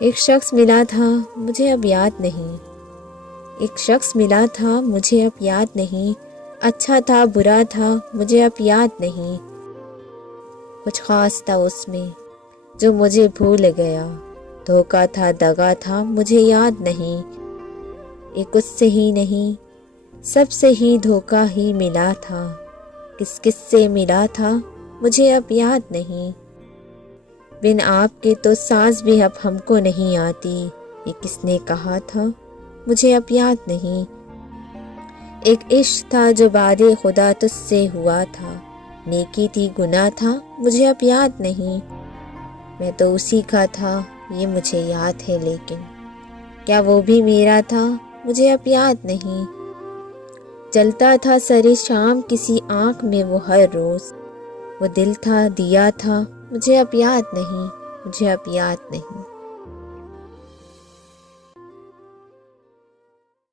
ایک شخص ملا تھا مجھے اب یاد نہیں، ایک شخص ملا تھا مجھے اب یاد نہیں، اچھا تھا برا تھا مجھے اب یاد نہیں، کچھ خاص تھا اس میں جو مجھے بھول گیا، دھوکا تھا دغا تھا مجھے یاد نہیں، ایک اس سے ہی نہیں سب سے ہی دھوکا ہی ملا تھا، کس کس سے ملا تھا مجھے اب یاد نہیں، بن آپ کے تو سانس بھی اب ہم کو نہیں آتی، یہ کس نے کہا تھا مجھے اب یاد نہیں، ایک عشق تھا جو باد خدا تجھ سے ہوا تھا، نیکی تھی گناہ تھا مجھے اب یاد نہیں، میں تو اسی کا تھا یہ مجھے یاد ہے، لیکن کیا وہ بھی میرا تھا مجھے اب یاد نہیں، جلتا تھا سر شام کسی آنکھ میں وہ ہر روز، وہ دل تھا دیا تھا مجھے اب یاد نہیں، مجھے اب یاد نہیں۔